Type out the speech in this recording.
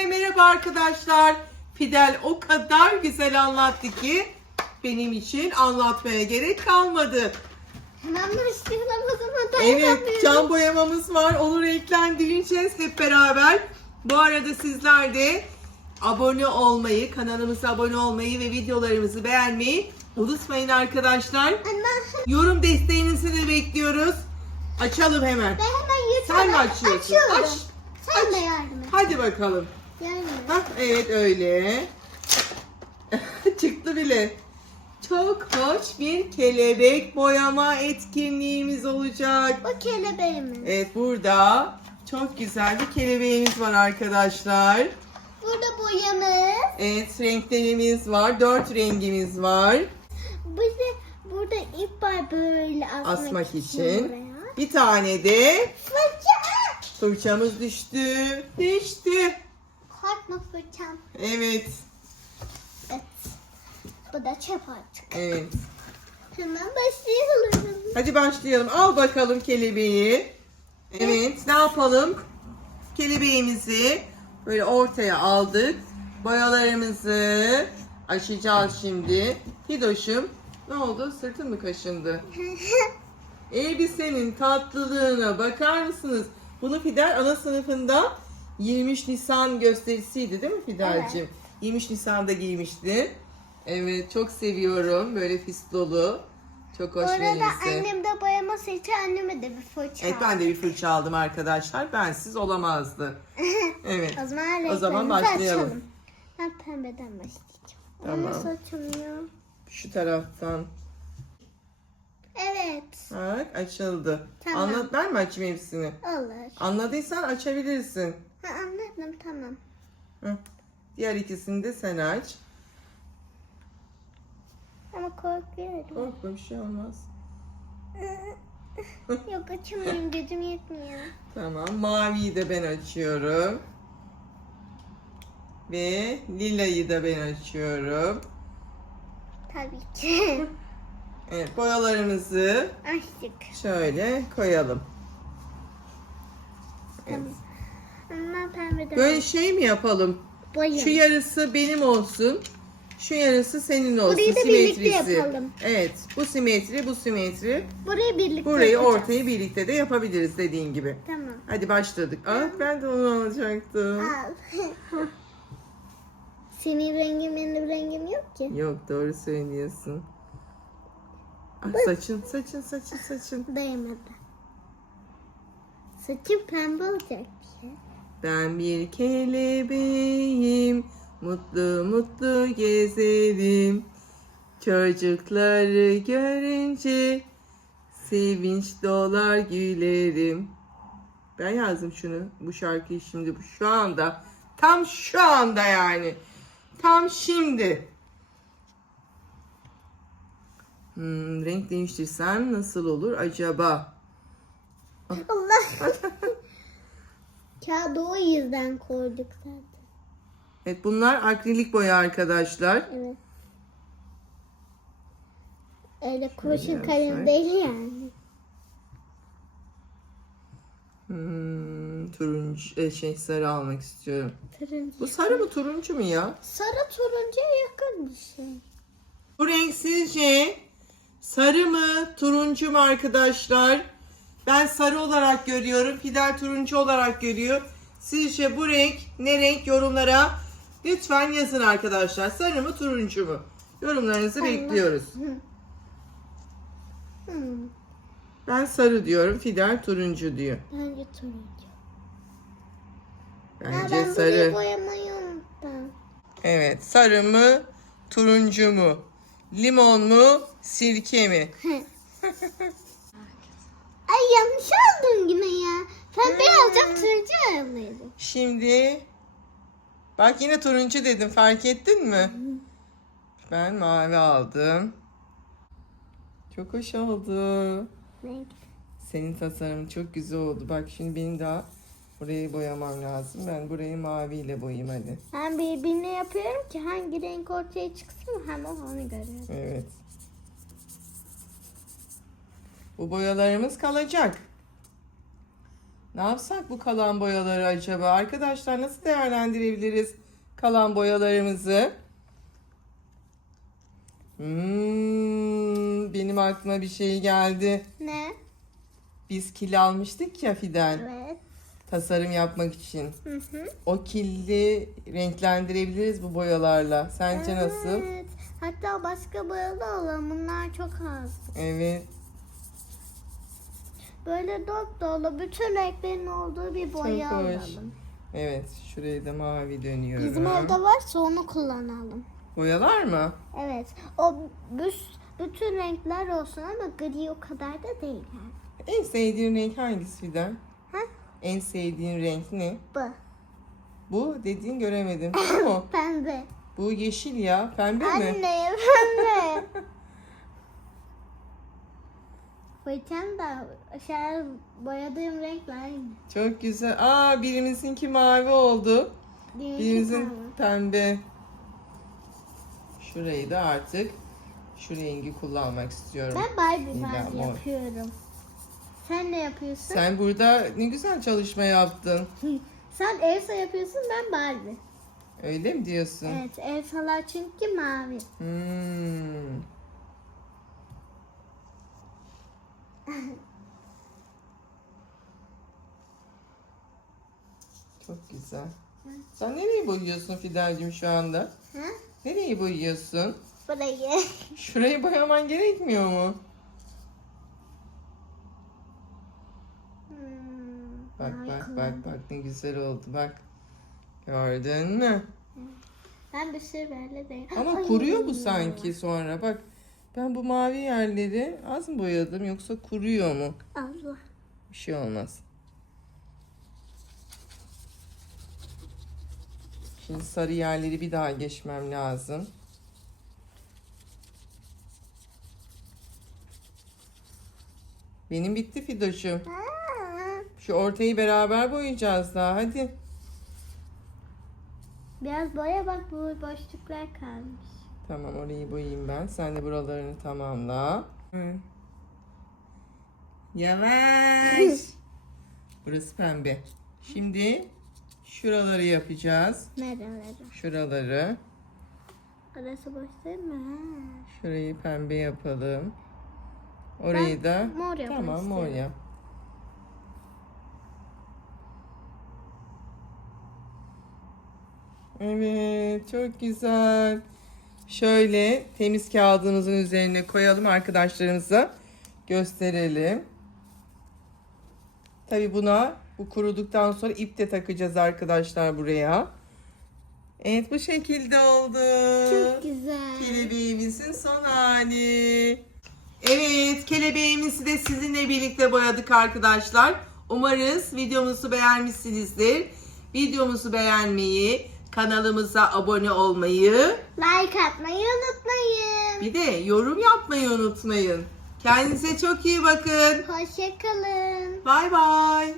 Herkese merhaba arkadaşlar. Fidel o kadar güzel anlattı ki benim için anlatmaya gerek kalmadı. Hemen başlayalım o zaman. Evet cam boyamamız var. Onu renklendireceğiz hep beraber. Bu arada sizler de abone olmayı, kanalımıza abone olmayı ve videolarımızı beğenmeyi unutmayın arkadaşlar. Anne Yorum desteğinizi de bekliyoruz. Açalım hemen. ben hemen Sen mi açıyorsun? Açıyorum. Aç. Sen de yardım et. Hadi bakalım. Hah, evet öyle. Çıktı bile. Çok hoş bir kelebek boyama etkinliğimiz olacak. Bu kelebeğimiz. Evet burada çok güzel bir kelebeğimiz var arkadaşlar. Burada boyamız. Evet renklerimiz var. Dört rengimiz var. Bize burada ip var böyle asmak, Asmak için. buraya. Bir tane de Fırça. fırçamız düştü. Düştü. Korkma fırçam. Evet. Evet. Bu da çöp artık. Evet. Hemen başlayalım. Hadi başlayalım. Al bakalım kelebeği. Evet, ne yapalım? Kelebeğimizi böyle ortaya aldık. Boyalarımızı açacağız şimdi. Hidoş'um ne oldu? Sırtın mı kaşındı? Elbisenin tatlılığına bakar mısınız? Bunu Fidel ana sınıfında 23 Nisan gösterisiydi değil mi Fidel'cim? 23 Nisan'da giymişti. Evet çok seviyorum böyle fistolu. Çok hoş bir arada elbise. annem de boyama seti anneme de bir fırça Evet ben de bir fırça aldım arkadaşlar. Bensiz olamazdı. Evet. O zaman O zaman renklerimizi başlayalım. açalım. Ben pembeden başlayacağım. Tamam. Nasıl açılıyor? Şu taraftan. Evet. Bak açıldı. Tamam. Anlat ben mi açayım hepsini? Olur. Anladıysan açabilirsin. Ha, anladım tamam. Hı. Diğer ikisini de sen aç. Ama korkuyorum. Korkma bir şey olmaz. Yok açamıyorum gücüm yetmiyor. Tamam. Maviyi de ben açıyorum. Ve lilayı da ben açıyorum. Tabii ki. Evet boyalarımızı Açtık. şöyle koyalım. Evet. Ben pembeden Böyle şey mi yapalım? boyayayım. Şu yarısı benim olsun. Şu yarısı senin olsun. Burayı da birlikte simetrisi. yapalım. Evet. Bu simetri, bu simetri. Burayı birlikte Burayı yapacağız. ortayı birlikte de yapabiliriz dediğin gibi. Tamam. Hadi başladık. Ah ben de onu alacaktım. Al. Senin rengin benim rengim yok ki. Yok doğru söylüyorsun. Ah, saçın, saçın, saçın, saçın. Dayamadı. Saçım pembe olacak bir şey. Ben bir kelebeğim, mutlu mutlu gezerim. Çocukları görünce sevinç dolar gülerim. Ben yazdım şunu, bu şarkıyı şimdi bu şu anda. Tam şu anda yani. Tam şimdi. Hmm, renk değiştirsem nasıl olur acaba? Allah. Kağıdı o yüzden koyduk zaten. Evet bunlar akrilik boya arkadaşlar. Evet. Öyle kurşun kalem değil yani. Hmm, turuncu e, şey sarı almak istiyorum. Turuncu. Bu sarı mı turuncu mu ya? Sarı turuncuya yakın bir şey. Bu renk sizce sarı mı turuncu mu arkadaşlar? Ben sarı olarak görüyorum. Fidel turuncu olarak görüyor. Sizce bu renk ne renk yorumlara lütfen yazın arkadaşlar. Sarı mı turuncu mu? Yorumlarınızı bekliyoruz. Ben sarı diyorum. Fidel turuncu diyor. bence turuncu. Bence ben sarı. boyamayı. Evet, sarı mı, turuncu mu, limon mu, sirke mi? Ay yanlış aldım yine ya. Pembe alacağım turuncu almalıydım. Şimdi bak yine turuncu dedim fark ettin mi? Ben mavi aldım. Çok hoş oldu. Renk. Senin tasarımın çok güzel oldu. Bak şimdi benim daha burayı boyamam lazım. Ben burayı maviyle boyayayım hadi. Ben birbirine yapıyorum ki hangi renk ortaya çıksın hem onu görüyorum. Evet. Bu boyalarımız kalacak. Ne yapsak bu kalan boyaları acaba? Arkadaşlar nasıl değerlendirebiliriz kalan boyalarımızı? Hmm, benim aklıma bir şey geldi. Ne? Biz kil almıştık ya Fidel Evet. tasarım yapmak için. Hı hı. O killi renklendirebiliriz bu boyalarla. Sence nasıl? Evet. Hatta başka boyalı alalım. Bunlar çok az. Evet. Böyle dop dolu bütün renklerin olduğu bir boya Çok hoş. alalım. Evet. Şurayı da mavi dönüyorum. Bizim evde varsa onu kullanalım. Boyalar mı? Evet. O büs- bütün renkler olsun ama gri o kadar da değil. yani. En sevdiğin renk hangisi Fidel? Ha? En sevdiğin renk ne? Bu. Bu dediğin göremedim. Bu mu? Pembe. Bu yeşil ya. Pembe mi? Anne pembe. Fırçam da aşağı boyadığım renkle aynı. Çok güzel. Aa birimizinki mavi oldu. Birimizin pembe. pembe. Şurayı da artık şu rengi kullanmak istiyorum. Ben Barbie İlla Barbie mor. yapıyorum. Sen ne yapıyorsun? Sen burada ne güzel çalışma yaptın. Sen Elsa yapıyorsun ben Barbie. Öyle mi diyorsun? Evet Elsa'lar çünkü mavi. Hmm. Çok güzel. Sen nereyi boyuyorsun Fidel'cim şu anda? Ha? Nereyi boyuyorsun? Burayı. Şurayı boyaman gerekmiyor mu? Hmm, Bak mavi bak bak bak ne güzel oldu bak. Gördün mü? Ben bir sürü böyle de. Ama Ay. kuruyor bu sanki sonra. Bak ben bu mavi yerleri az mı boyadım yoksa kuruyor mu? Allah. Bir şey olmaz. Şimdi sarı yerleri bir daha geçmem lazım. Benim bitti Fidoş'um. Şu ortayı beraber boyayacağız daha hadi. Biraz boya bak bu boşluklar kalmış. Tamam orayı boyayayım ben. Sen de buralarını tamamla. Hı. Yavaş. Burası pembe. Şimdi şuraları yapacağız. Nereleri? Şuraları. Orası boş değil mi? Şurayı pembe yapalım. Orayı da mor yapmak tamam mor istiyorum. yap. Evet, çok güzel. Şöyle temiz kağıdımızın üzerine koyalım arkadaşlarımıza gösterelim. Tabi buna bu kuruduktan sonra ip de takacağız arkadaşlar buraya. Evet bu şekilde oldu. Çok güzel. Kelebeğimizin son hali. Evet, kelebeğimizi de sizinle birlikte boyadık arkadaşlar. Umarız videomuzu beğenmişsinizdir. Videomuzu beğenmeyi, kanalımıza abone olmayı, Like atmayı unutmayın. bir de yorum yapmayı unutmayın. Kendinize çok iyi bakın. Hoşçakalın. Bay bay.